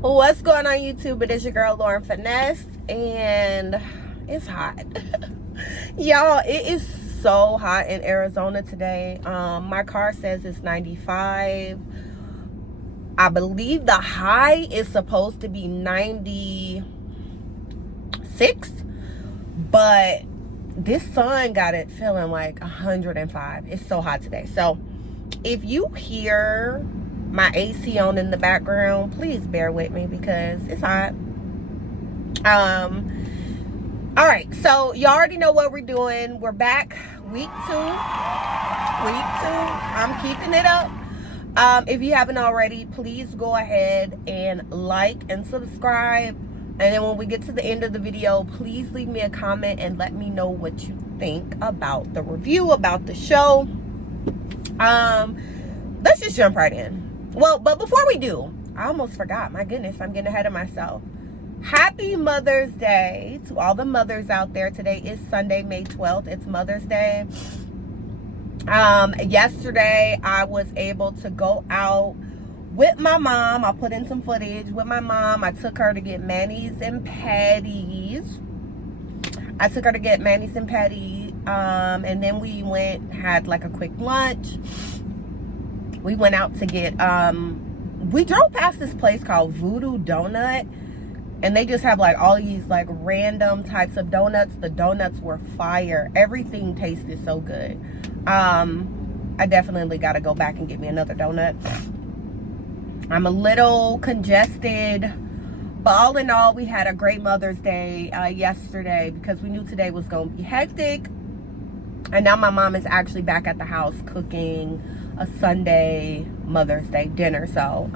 What's going on YouTube? It is your girl Lauren Finesse, and it's hot. Y'all, it is so hot in Arizona today. My car says it's 95. I believe the high is supposed to be 96, but this sun got it feeling like 105. It's so hot today. So if you hear my AC on in the background, please bear with me because it's hot. All right, so you already know what we're doing. We're back week two. I'm keeping it up. If you haven't already, please go ahead and like and subscribe. And then when we get to the end of the video, please leave me a comment and let me know what you think about the review, about the show. Let's just jump right in. Well, but before we do, I almost forgot. My goodness, I'm getting ahead of myself. Happy Mother's Day to all the mothers out there. Today is Sunday, May 12th. It's Mother's Day. Yesterday, I was able to go out with my mom. I put in some footage with my mom. I took her to get manis and patties. And then we had like a quick lunch. We went out to get, we drove past this place called Voodoo Donut. And they just have like all these like random types of donuts. The donuts were fire. Everything tasted so good. I definitely got to go back and get me another donut. I'm a little congested. But all in all, we had a great Mother's Day yesterday because we knew today was going to be hectic. And now my mom is actually back at the house cooking a Sunday Mother's Day dinner. So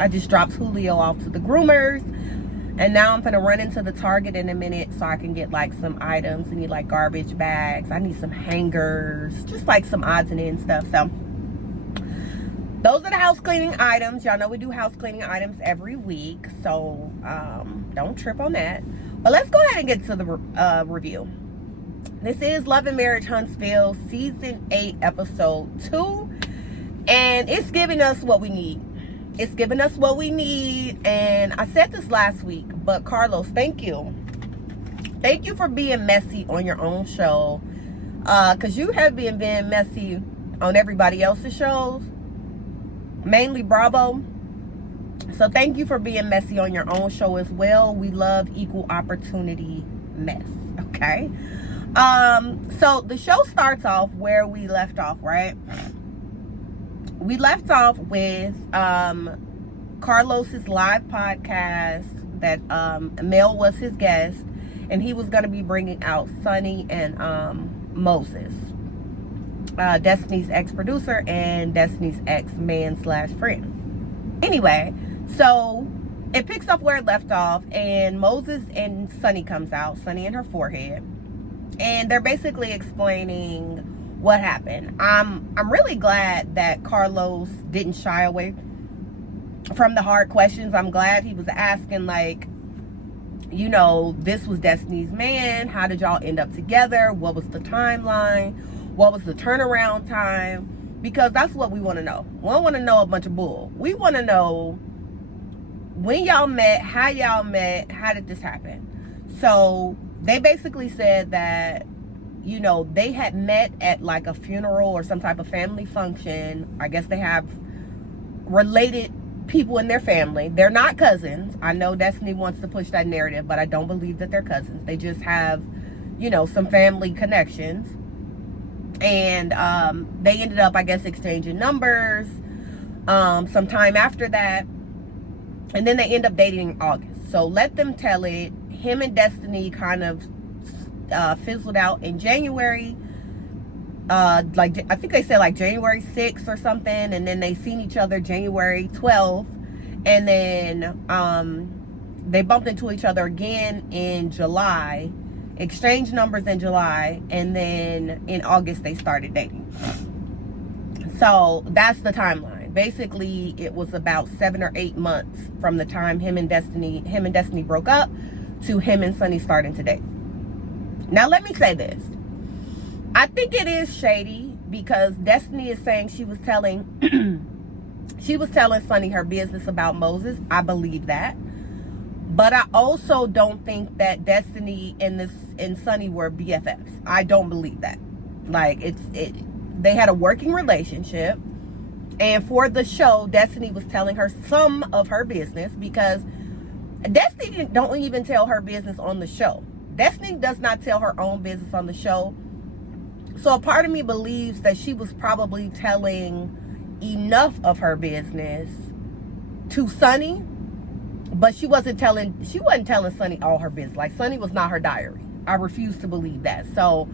I just dropped Julio off to the groomers, and now I'm gonna run into the Target in a minute so I can get like some items. I need like garbage bags, I need some hangers, just like some odds and ends stuff. So those are the house cleaning items. Y'all know we do house cleaning items every week, so don't trip on that. But let's go ahead and get to the review. This is Love and Marriage Huntsville, Season 8, Episode 2. And it's giving us what we need. It's giving us what we need. And I said this last week, but Carlos, thank you. Thank you for being messy on your own show. Because you have been being messy on everybody else's shows. Mainly Bravo. So thank you for being messy on your own show as well. We love equal opportunity mess. Okay? So the show starts off where we left off, right? We left off with Carlos's live podcast that Mel was his guest, and he was going to be bringing out Sonny and Moses, Destiny's ex-producer and Destiny's ex-man/friend. Anyway, so it picks up where it left off, and Moses and Sonny comes out, Sonny and her forehead. And they're basically explaining what happened. I'm really glad that Carlos didn't shy away from the hard questions. I'm glad he was asking, like, you know, this was Destiny's man. How did y'all end up together? What was the timeline? What was the turnaround time? Because that's what we want to know. We don't want to know a bunch of bull. We want to know when y'all met, how y'all met, how did this happen? So they basically said that, you know, they had met at like a funeral or some type of family function. I guess they have related people in their family. They're not cousins. I know Destiny wants to push that narrative, but I don't believe that they're cousins. They just have, you know, some family connections. And they ended up, I guess, exchanging numbers sometime after that. And then they end up dating in August. So let them tell it. Him and Destiny kind of fizzled out in January. Like I think they said like January 6th or something, and then they seen each other January 12th, and then they bumped into each other again in July, exchanged numbers in July, and then in August they started dating. So that's the timeline. Basically, it was about 7 or 8 months from the time him and Destiny broke up to him and Sonny starting to date. Now, let me say this. I think it is shady because Destiny is saying she was telling She was telling Sunny her business about Moses. I believe that. But I also don't think that Destiny and Sunny were BFFs. I don't believe that. Like, they had a working relationship. And for the show, Destiny was telling her some of her business, because Destiny don't even tell her business on the show. Destiny does not tell her own business on the show. So a part of me believes that she was probably telling enough of her business to Sunny, but she wasn't telling Sunny all her business. Like, Sunny was not her diary. I refuse to believe that. So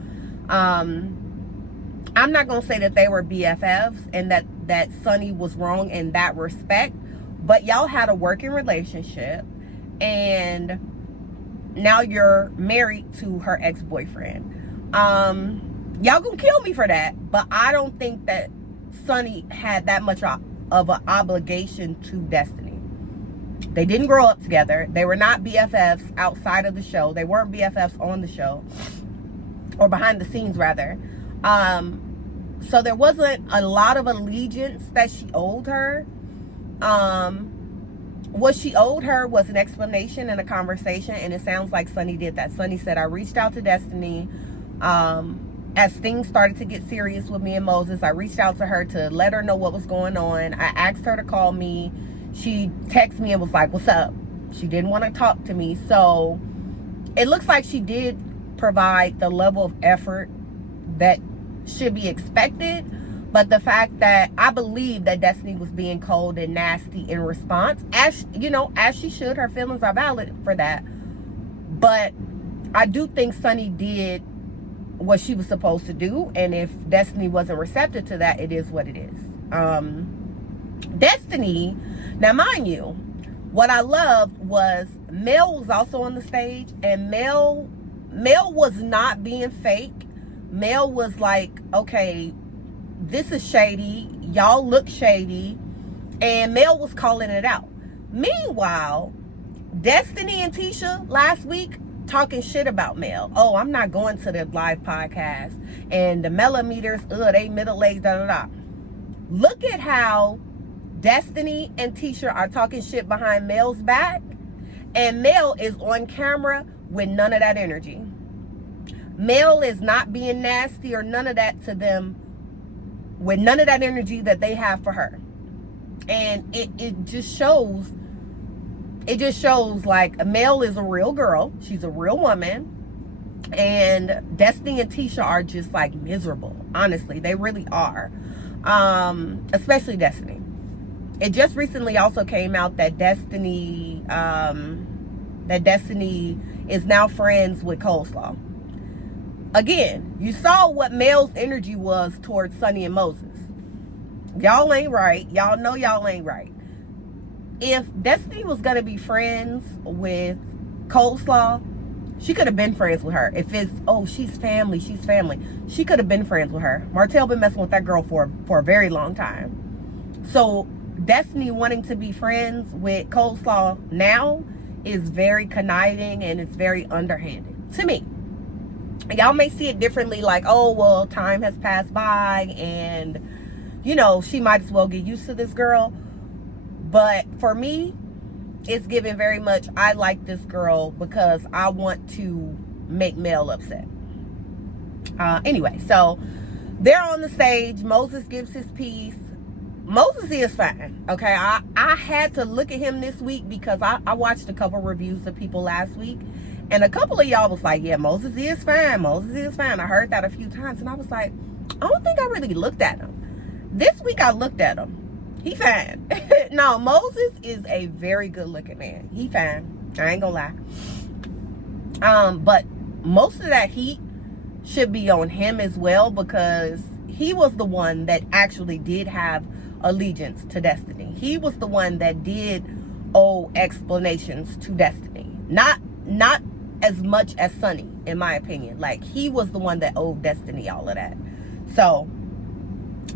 I'm not gonna say that they were BFFs and that Sunny was wrong in that respect, but y'all had a working relationship, and now you're married to her ex-boyfriend. Y'all gonna kill me for that, but I don't think that Sunny had that much of an obligation to Destiny. They didn't grow up together. They were not BFFs outside of the show. They weren't BFFs on the show, or behind the scenes rather. So there wasn't a lot of allegiance that she owed her. What she owed her was an explanation and a conversation, and it sounds like Sunny did that. Sunny said, I reached out to Destiny as things started to get serious with me and Moses. I reached out to her to let her know what was going on. I asked her to call me. She texted me and was like, what's up? She didn't want to talk to me. So it looks like she did provide the level of effort that should be expected. But the fact that I believe that Destiny was being cold and nasty in response, as you know, as she should. Her feelings are valid for that. But I do think Sunny did what she was supposed to do, and if Destiny wasn't receptive to that, it is what it is. Destiny, now mind you, what I loved was Mel was also on the stage, and Mel was not being fake. Mel was like, okay, this is shady, y'all look shady, and Mel was calling it out. Meanwhile, Destiny and Tisha last week talking shit about Mel. Oh, I'm not going to the live podcast, and the millimeters, they middle-aged, da da da. Look at how Destiny and Tisha are talking shit behind Mel's back, and Mel is on camera with none of that energy. Mel is not being nasty or none of that to them, with none of that energy that they have for her. And it just shows like Mel is a real girl. She's a real woman. And Destiny and Tisha are just like miserable. Honestly, they really are. Especially Destiny. It just recently also came out that Destiny is now friends with Coleslaw. Again, you saw what Mel's energy was towards Sunny and Moses. Y'all ain't right. Y'all know y'all ain't right. If Destiny was going to be friends with Coleslaw, she could have been friends with her. If it's, oh, she's family. She could have been friends with her. Martell been messing with that girl for a very long time. So Destiny wanting to be friends with Coleslaw now is very conniving, and it's very underhanded to me. Y'all may see it differently, like, oh, well, time has passed by, and, you know, she might as well get used to this girl. But for me, it's given very much, I like this girl because I want to make Mel upset. Anyway, so they're on the stage. Moses gives his piece. Moses is fine, okay? I had to look at him this week because I watched a couple reviews of people last week, and a couple of y'all was like, yeah, Moses is fine. Moses is fine. I heard that a few times, and I was like, I don't think I really looked at him. This week I looked at him. He fine. No, Moses is a very good looking man. He fine. I ain't gonna lie. But most of that heat should be on him as well, because he was the one that actually did have allegiance to Destiny. He was the one that did owe explanations to Destiny. Not as much as Sunny, in my opinion. Like, he was the one that owed Destiny all of that. So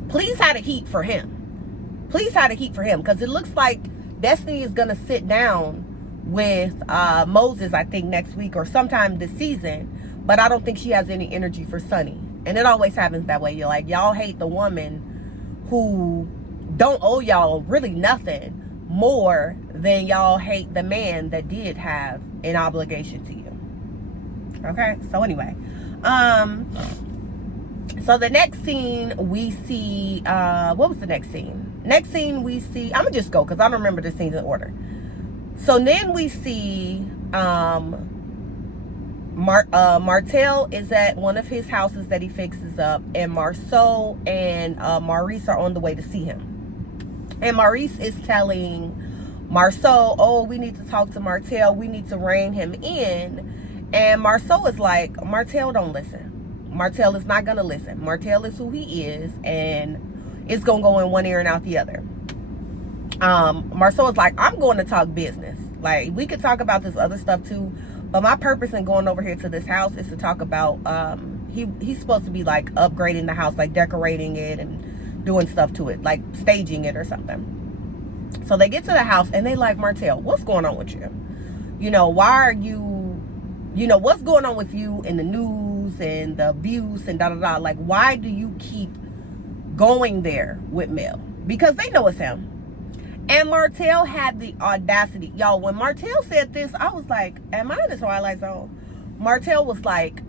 please have the heat for him. Please have the heat for him, because it looks like Destiny is going to sit down with Moses, I think, next week or sometime this season. But I don't think she has any energy for Sunny. And it always happens that way. You're like, y'all hate the woman who don't owe y'all really nothing more than y'all hate the man that did have an obligation to you. Okay, so anyway, so the next scene we see, what was the next scene? Next scene we see, I'm gonna just go because I don't remember the scenes in order. So then we see Martell is at one of his houses that he fixes up, and Marceau and Maurice are on the way to see him. And Maurice is telling Marceau, oh, we need to talk to Martell, we need to rein him in. And Marceau is like, Martell don't listen. Martell is not gonna listen. Martell is who he is, and it's gonna go in one ear and out the other. Marceau is like, I'm going to talk business. Like, we could talk about this other stuff too, but my purpose in going over here to this house is to talk about, he's supposed to be like upgrading the house, like decorating it and doing stuff to it, like staging it or something. So they get to the house and they like, Martell, what's going on with you? You know, why are you, you know, what's going on with you in the news and the abuse and da-da-da? Like, why do you keep going there with Mel? Because they know it's him. And Martell had the audacity. Y'all, when Martell said this, I was like, am I in the Twilight Zone? Martell was like,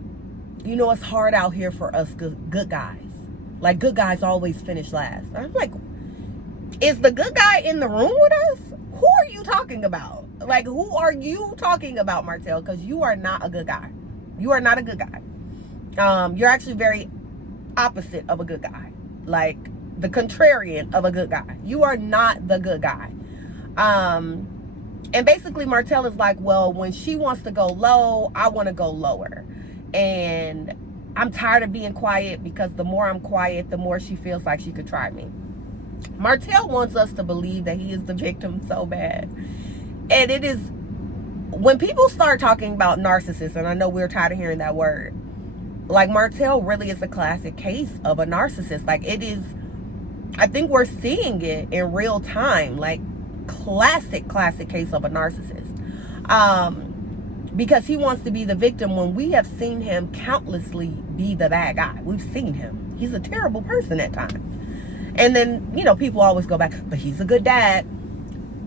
you know, it's hard out here for us good guys. Like, good guys always finish last. I'm like, is the good guy in the room with us? Who are you talking about? Like, who are you talking about, Martell? Because you are not a good guy. You are not a good guy. You're actually very opposite of a good guy. Like, the contrarian of a good guy. You are not the good guy. And basically Martell is like, well, when she wants to go low, I want to go lower. And I'm tired of being quiet because the more I'm quiet, the more she feels like she could try me. Martell wants us to believe that he is the victim so bad. And it is, when people start talking about narcissists, and I know we're tired of hearing that word, like, Martell really is a classic case of a narcissist. Like, it is, I think we're seeing it in real time, like classic case of a narcissist. Because he wants to be the victim when we have seen him countlessly be the bad guy. We've seen him. He's a terrible person at times. And then, you know, people always go back, but he's a good dad.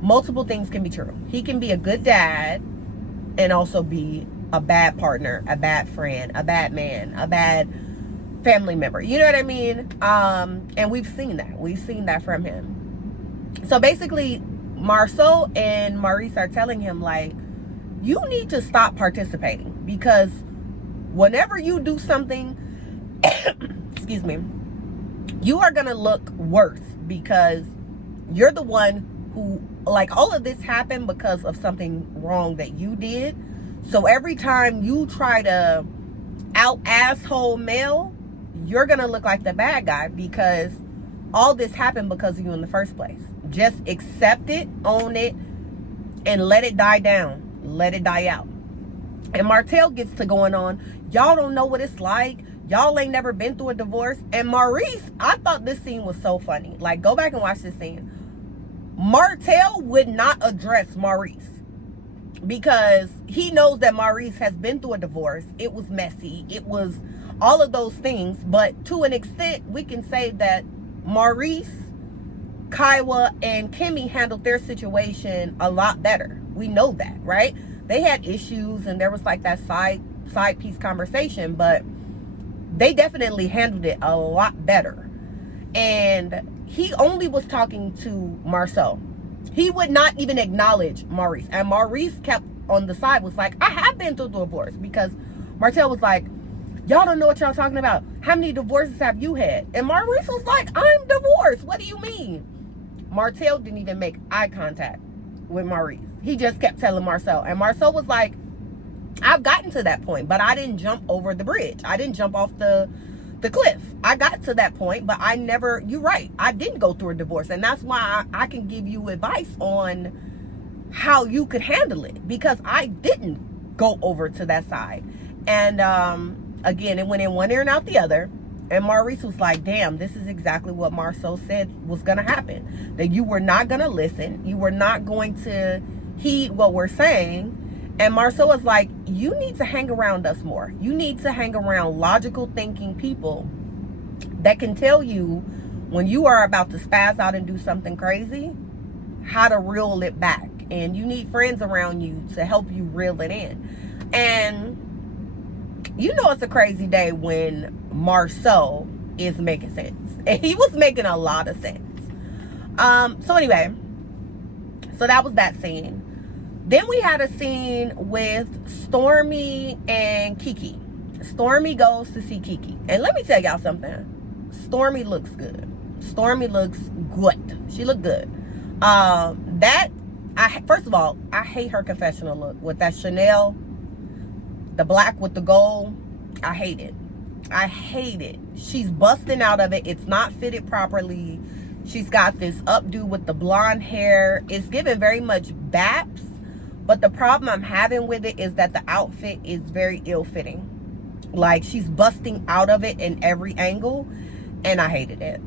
Multiple things can be true. He can be a good dad and also be a bad partner, a bad friend, a bad man, a bad family member. You know what I mean? And we've seen that. We've seen that from him. So basically, Marceau and Maurice are telling him, like, you need to stop participating, because whenever you do something, excuse me, you are going to look worse, because you're the one who, like, all of this happened because of something wrong that you did. So every time you try to out asshole Mel, you're going to look like the bad guy, because all this happened because of you in the first place. Just accept it, own it, and let it die down. Let it die out. And Martell gets to going on, y'all don't know what it's like. Y'all ain't never been through a divorce. And Maurice, I thought this scene was so funny. Like, go back and watch this scene. Martell would not address Maurice, because he knows that Maurice has been through a divorce. It was messy. It was all of those things. But to an extent, we can say that Maurice, Kaiwa, and Kimmy handled their situation a lot better. We know that, right? They had issues, and there was like that side piece conversation, but they definitely handled it a lot better. And he only was talking to Marceau. He would not even acknowledge Maurice. And Maurice kept on the side, was like, I have been through divorce, because Martell was like, y'all don't know what y'all talking about. How many divorces have you had? And Maurice was like, I'm divorced. What do you mean? Martell didn't even make eye contact with Maurice. He just kept telling Marceau. And Marceau was like, I've gotten to that point, but I didn't jump over the bridge. I didn't jump off the cliff. I got to that point, but I never, you're right, I didn't go through a divorce. And that's why I can give you advice on how you could handle it, because I didn't go over to that side. And again, it went in one ear and out the other. And Maurice was like, damn, this is exactly what Marceau said was going to happen. That you were not going to listen. You were not going to heed what we're saying. And Marceau was like, you need to hang around us more. You need to hang around logical thinking people that can tell you when you are about to spaz out and do something crazy, how to reel it back. And you need friends around you to help you reel it in. And you know it's a crazy day when Marceau is making sense. And he was making a lot of sense. So anyway, so that was that scene. Then we had a scene with Stormy and Kiki. Stormy goes to see Kiki. And let me tell y'all something. Stormy looks good. Stormy looks good. She looked good. First of all, I hate her confessional look with that Chanel, the black with the gold. I hate it. I hate it. She's busting out of it. It's not fitted properly. She's got this updo with the blonde hair. It's given very much Baps. But the problem I'm having with it is that the outfit is very ill-fitting. Like, she's busting out of it in every angle. And I hated it.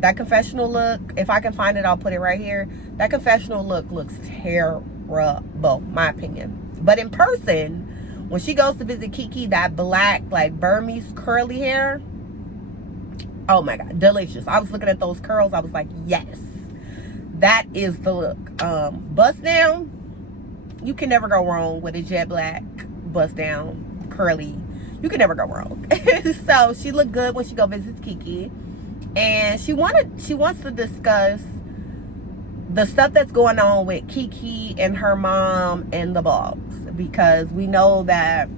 That confessional look, if I can find it, I'll put it right here. That confessional look looks terrible, my opinion. But in person, when she goes to visit Kiki, that black, like, Burmese curly hair, oh my God, delicious. I was looking at those curls. I was like, yes, that is the look. Bust down, you can never go wrong with a jet black bust down, curly. You can never go wrong. So she looked good when she go visits Kiki. And she wants to discuss the stuff that's going on with Kiki and her mom and the blogs. Because we know that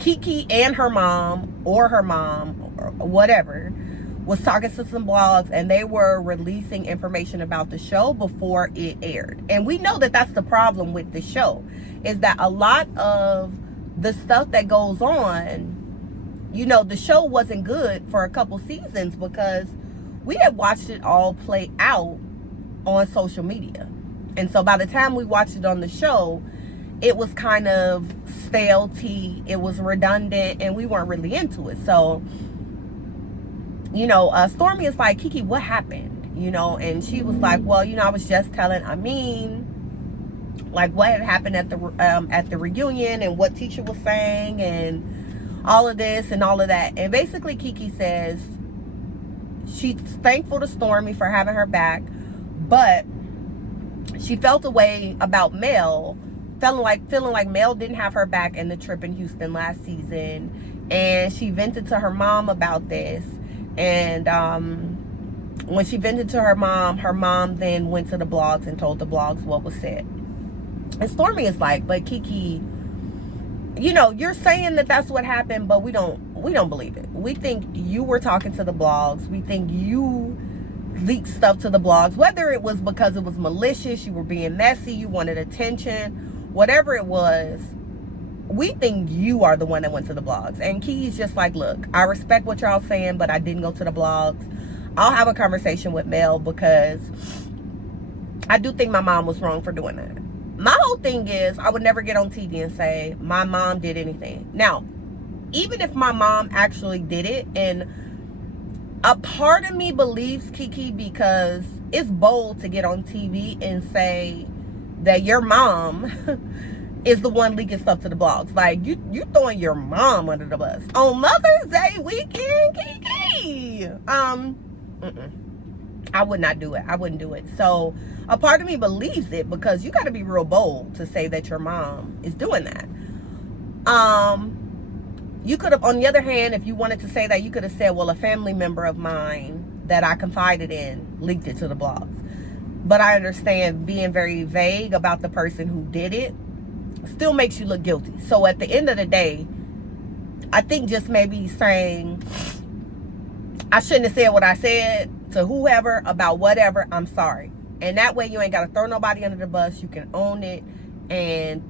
Kiki and her mom, or whatever, was talking to some blogs, and they were releasing information about the show before it aired. And we know that that's the problem with the show, is that a lot of the stuff that goes on, you know, the show wasn't good for a couple seasons because we had watched it all play out on social media. And so by the time we watched it on the show, it was kind of stale tea, it was redundant, and we weren't really into it. So, you know, Stormy is like, Kiki, what happened? You know, and she was like, well, you know, I was just telling like what had happened at the reunion and what teacher was saying and all of this and all of that. And basically Kiki says she's thankful to Stormy for having her back, but she felt a way about Mel, feeling like Mel didn't have her back in the trip in Houston last season. And she vented to her mom about this. And when she vented to her mom then went to the blogs and told the blogs what was said. And Stormy is like, but Kiki, you know, you're saying that that's what happened, but we don't believe it. We think you were talking to the blogs. We think you leaked stuff to the blogs, whether it was because it was malicious, you were being messy, you wanted attention, whatever it was. We think you are the one that went to the blogs. And Key's just like, look, I respect what y'all saying, but I didn't go to the blogs. I'll have a conversation with Mel because I do think my mom was wrong for doing that. My whole thing is I would never get on TV and say my mom did anything. Now, even if my mom actually did it, and a part of me believes Kiki because it's bold to get on TV and say that your mom is the one leaking stuff to the blogs. Like, you throwing your mom under the bus on Mother's Day weekend, Kiki. I would not do it. I wouldn't do it. So a part of me believes it because you got to be real bold to say that your mom is doing that. You could have, on the other hand, if you wanted to say that, you could have said, well, a family member of mine that I confided in leaked it to the blogs. But I understand being very vague about the person who did it still makes you look guilty. So at the end of the day, I think just maybe saying, I shouldn't have said what I said to whoever about whatever, I'm sorry. And that way you ain't got to throw nobody under the bus. You can own it and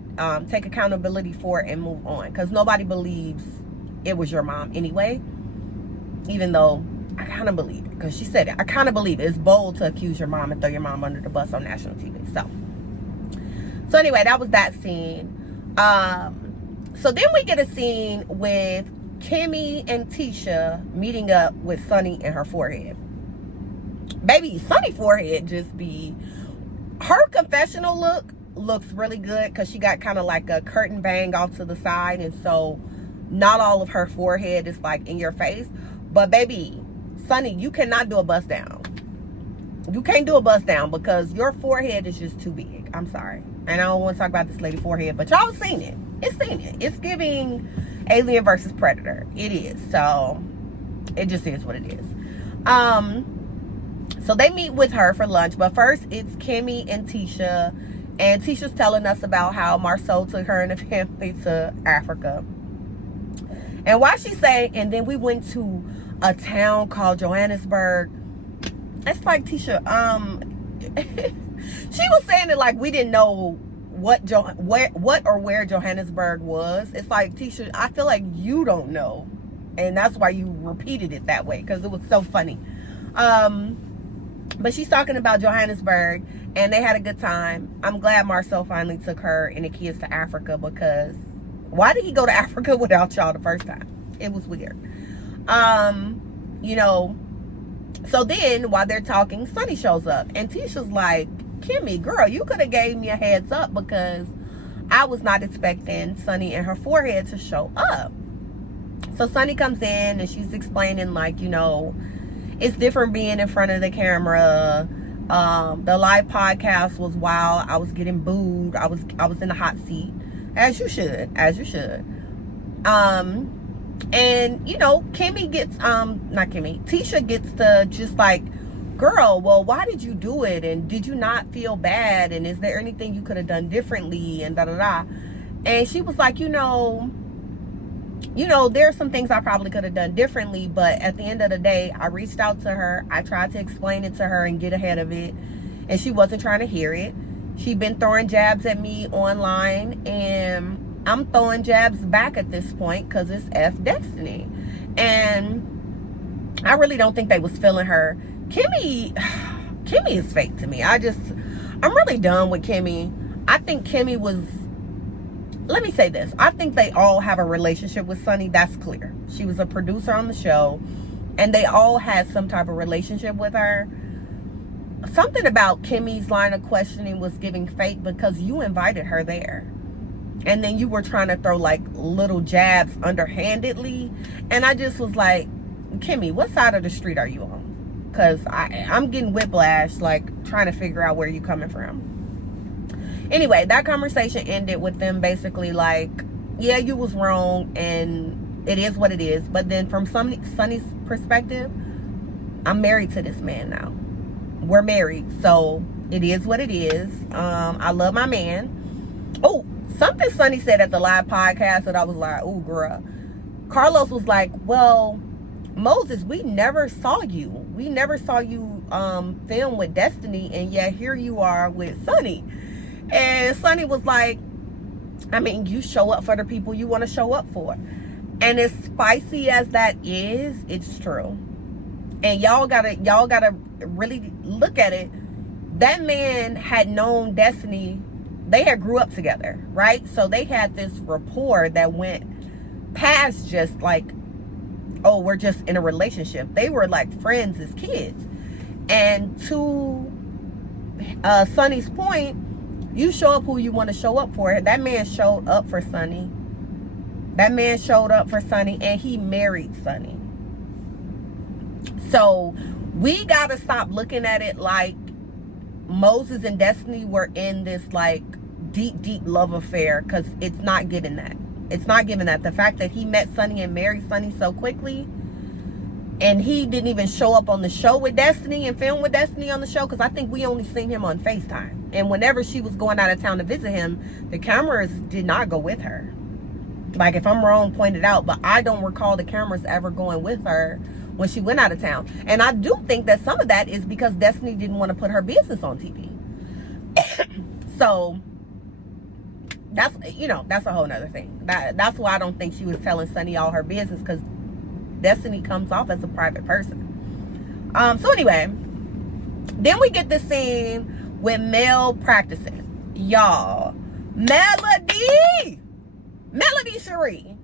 take accountability for it and move on. Because nobody believes it was your mom anyway. Even though I kind of believe it. Because she said it. I kind of believe it. It's bold to accuse your mom and throw your mom under the bus on national TV. So anyway, that was that scene. So then we get a scene with Kimmy and Tisha meeting up with Sunny and her forehead. Baby, Sunny forehead just be... Her confessional look looks really good because she got kind of like a curtain bang off to the side. And so not all of her forehead is like in your face. But baby, Sonny, you cannot do a bust down. You can't do a bust down because your forehead is just too big. I'm sorry. And I don't want to talk about this lady forehead, but y'all seen it. It's giving Alien versus Predator. It is. So it just is what it is. So they meet with her for lunch, but first it's Kimmy and Tisha. And Tisha's telling us about how Marceau took her and the family to Africa. And why she say, and then we went to a town called Johannesburg. It's like, Tisha, she was saying it like we didn't know what or where Johannesburg was. It's like, Tisha, I feel like you don't know. And that's why you repeated it that way, because it was so funny. But she's talking about Johannesburg, and they had a good time. I'm glad Marceau finally took her and the kids to Africa, because why did he go to Africa without y'all the first time? It was weird. You know, so then while they're talking, Sonny shows up, and Tisha's like, Kimmy, girl, you could have gave me a heads up, because I was not expecting Sonny and her forehead to show up. So Sonny comes in and she's explaining, like, you know, it's different being in front of the camera. The live podcast was wild. I was getting booed. I was in the hot seat, as you should. And you know, Kimmy gets not Kimmy, Tisha gets to just like, girl, well, why did you do it? And did you not feel bad? And is there anything you could have done differently? And da-da-da. And she was like, you know, there are some things I probably could have done differently, but at the end of the day, I reached out to her. I tried to explain it to her and get ahead of it, and she wasn't trying to hear it. She'd been throwing jabs at me online, and I'm throwing jabs back at this point because it's F Destiny. And I really don't think they was feeling her. Kimmy is fake to me. I'm really done with Kimmy. I think Kimmy was, let me say this. I think they all have a relationship with Sonny. That's clear. She was a producer on the show, and they all had some type of relationship with her. Something about Kimmy's line of questioning was giving fake, because you invited her there. And then you were trying to throw like little jabs underhandedly. And I just was like, Kimmy, what side of the street are you on? Because I'm getting whiplash, like trying to figure out where you're coming from. Anyway, that conversation ended with them basically like, yeah, you was wrong, and it is what it is. But then from Sonny's perspective, I'm married to this man now. We're married, so it is what it is. I love my man. Oh, something Sonny said at the live podcast that I was like, oh, girl. Carlos was like, well, Moses, we never saw you. We never saw you film with Destiny, and yet here you are with Sonny. And Sonny was like, I mean, you show up for the people you want to show up for. And as spicy as that is, it's true. And y'all gotta really look at it. That man had known Destiny. They had grew up together, right? So they had this rapport that went past just like, oh, we're just in a relationship. They were like friends as kids. And to Sonny's point, you show up who you want to show up for. That man showed up for Sonny. That man showed up for Sonny, and he married Sonny. So we got to stop looking at it like Moses and Destiny were in this like deep, deep love affair, because it's not giving that. It's not giving that. The fact that he met Sonny and married Sonny so quickly, and he didn't even show up on the show with Destiny and film with Destiny on the show, because I think we only seen him on FaceTime. And whenever she was going out of town to visit him, the cameras did not go with her. Like, if I'm wrong, point it out. But I don't recall the cameras ever going with her when she went out of town. And I do think that some of that is because Destiny didn't want to put her business on TV. So that's, you know, that's a whole nother thing. That's why I don't think she was telling Sonny all her business, because Destiny comes off as a private person. So anyway, then we get this scene with Mel practicing. Y'all, Melody Cherie,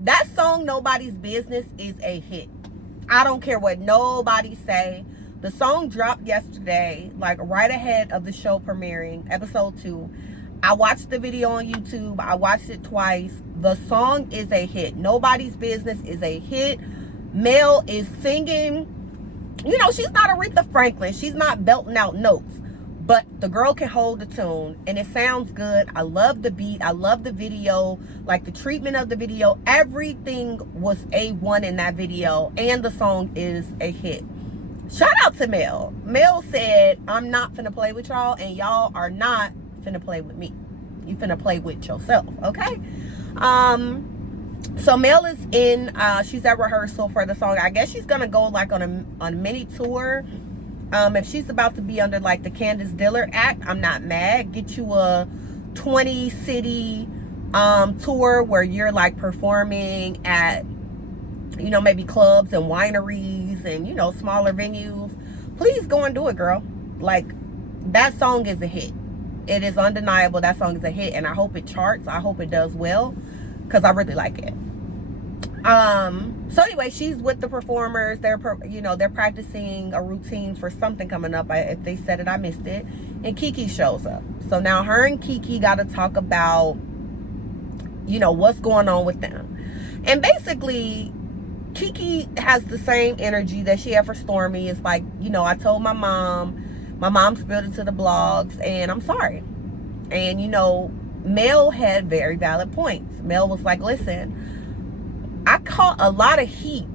that song Nobody's Business is a hit. I don't care what nobody say. The song dropped yesterday, like right ahead of the show premiering, episode 2. I watched the video on YouTube. I watched it twice. The song is a hit. Nobody's Business is a hit. Mel is singing You know, she's not Aretha Franklin. She's not belting out notes. But the girl can hold the tune, and it sounds good. I love the beat. I love the video. Like, the treatment of the video. Everything was A1 in that video. And the song is a hit. Shout out to Mel. Mel said, I'm not finna play with y'all, and y'all are not finna play with me. You finna play with yourself, okay? So Mel is in, she's at rehearsal for the song. I guess she's gonna go like on a mini tour. If she's about to be under like the Candace Dillard Act, I'm not mad. Get you a 20 city tour where you're like performing at, you know, maybe clubs and wineries and, you know, smaller venues. Please go and do it, girl. Like, that song is a hit. It is undeniable. That song is a hit, and I hope it charts. I hope it does well, because I really like it. So anyway, she's with the performers. They're practicing a routine for something coming up. If they said it, I missed it. And Kiki shows up. So now her and Kiki got to talk about, you know, what's going on with them. And basically, Kiki has the same energy that she had for Stormy. It's like, you know, I told my mom spilled it to the blogs, and I'm sorry. And, you know, Mel had very valid points. Mel was like, listen, I caught a lot of heat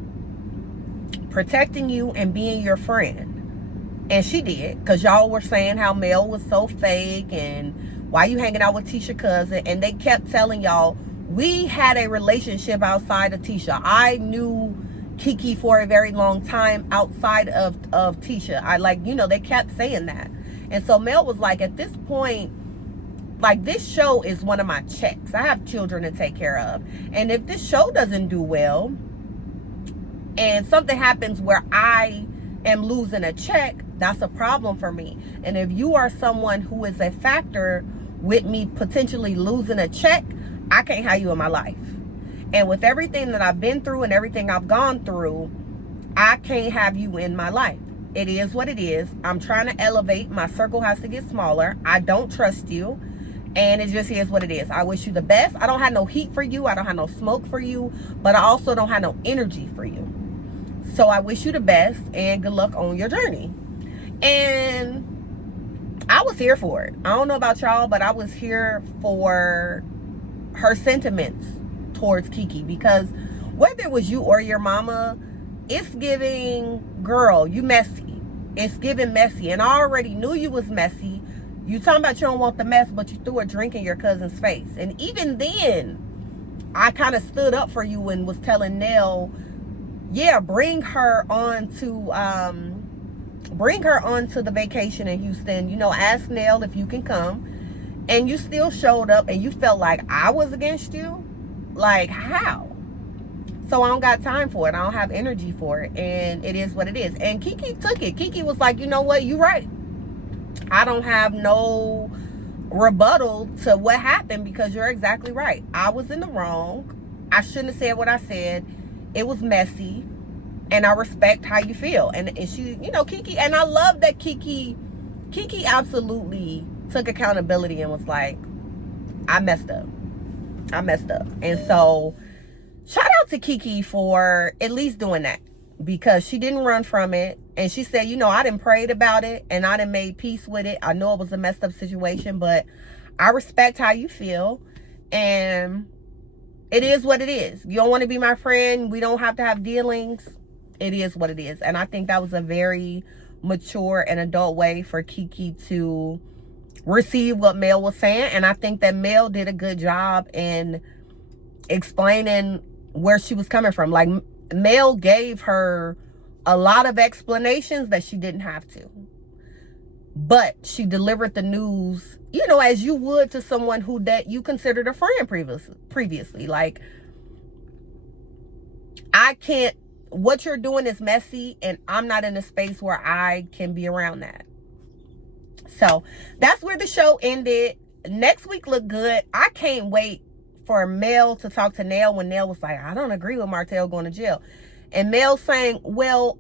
protecting you and being your friend. And she did, because y'all were saying how Mel was so fake and why you hanging out with Tisha cousin. And they kept telling y'all, we had a relationship outside of Tisha. I knew Kiki for a very long time outside of Tisha. I like, you know, they kept saying that. And so Mel was like, at this point, like, this show is one of my checks. I have children to take care of. And if this show doesn't do well and something happens where I am losing a check, that's a problem for me. And if you are someone who is a factor with me potentially losing a check, I can't have you in my life. And with everything that I've been through and everything I've gone through, I can't have you in my life. It is what it is. I'm trying to elevate. My circle has to get smaller. I don't trust you. And it just is what it is. I wish you the best. I don't have no heat for you. I don't have no smoke for you. But I also don't have no energy for you. So I wish you the best and good luck on your journey. And I was here for it. I don't know about y'all, but I was here for her sentiments towards Kiki. Because whether it was you or your mama, it's giving, girl, you messy. It's giving messy. And I already knew you was messy. You talking about you don't want the mess, but you threw a drink in your cousin's face. And even then, I kind of stood up for you and was telling Nell, yeah, bring her on to the vacation in Houston. You know, ask Nell if you can come. And you still showed up, and you felt like I was against you. Like, how? So I don't got time for it. I don't have energy for it. And it is what it is. And Kiki took it. Kiki was like, you know what? You right. I don't have no rebuttal to what happened, because you're exactly right. I was in the wrong. I shouldn't have said what I said. It was messy. And I respect how you feel. And she, you know, Kiki, and I love that Kiki absolutely took accountability and was like, I messed up. And so shout out to Kiki for at least doing that, because she didn't run from it. And she said, you know, I done prayed about it and I done made peace with it. I know it was a messed up situation, but I respect how you feel. And it is what it is. You don't want to be my friend. We don't have to have dealings. It is what it is. And I think that was a very mature and adult way for Kiki to receive what Mel was saying. And I think that Mel did a good job in explaining where she was coming from. Like, Mel gave her a lot of explanations that she didn't have to. But she delivered the news, you know, as you would to someone who that you considered a friend previously. Like, I can't, what you're doing is messy, and I'm not in a space where I can be around that. So that's where the show ended. Next week looked good. I can't wait for Mel to talk to Nell when Nell was like, I don't agree with Martell going to jail. And Mel saying, well,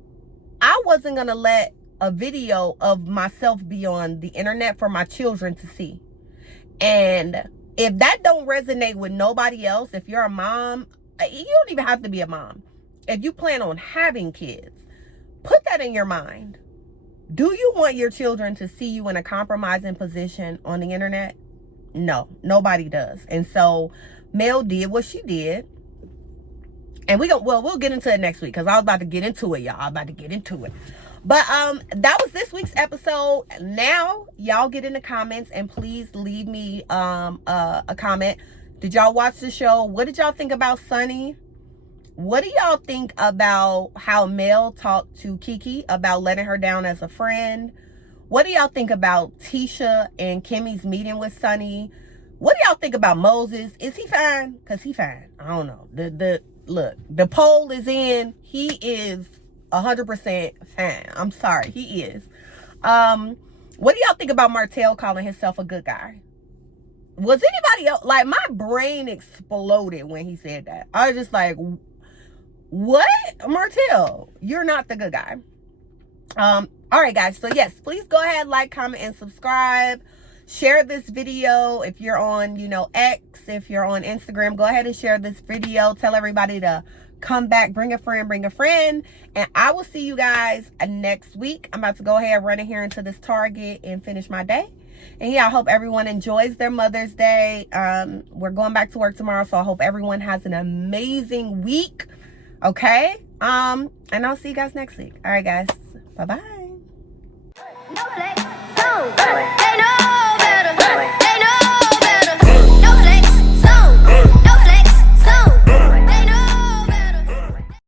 I wasn't going to let a video of myself be on the internet for my children to see. And if that don't resonate with nobody else, if you're a mom, you don't even have to be a mom. If you plan on having kids, put that in your mind. Do you want your children to see you in a compromising position on the internet? No, nobody does. And so Mel did what she did. And we'll get into it next week, because I was about to get into it, y'all. I'm about to get into it. But that was this week's episode. Now y'all get in the comments and please leave me a comment. Did y'all watch the show? What did y'all think about Sunny? What do y'all think about how Mel talked to Kiki about letting her down as a friend? What do y'all think about Tisha and Kimmy's meeting with Sunny? What do y'all think about Moses? Is he fine? Because he fine. I don't know. Look, the poll is in. He is 100% fine. I'm sorry. He is. What do y'all think about Martell calling himself a good guy? Was anybody else, like, my brain exploded when he said that. I was just like, what? Martell, you're not the good guy. All right, guys. So yes, please go ahead, like, comment, and subscribe. Share this video if you're on, X. If you're on Instagram, go ahead and share this video. Tell everybody to come back. Bring a friend. And I will see you guys next week. I'm about to go ahead, run in here into this Target and finish my day. And yeah, I hope everyone enjoys their Mother's Day. We're going back to work tomorrow, so I hope everyone has an amazing week. Okay? And I'll see you guys next week. All right, guys. Bye-bye.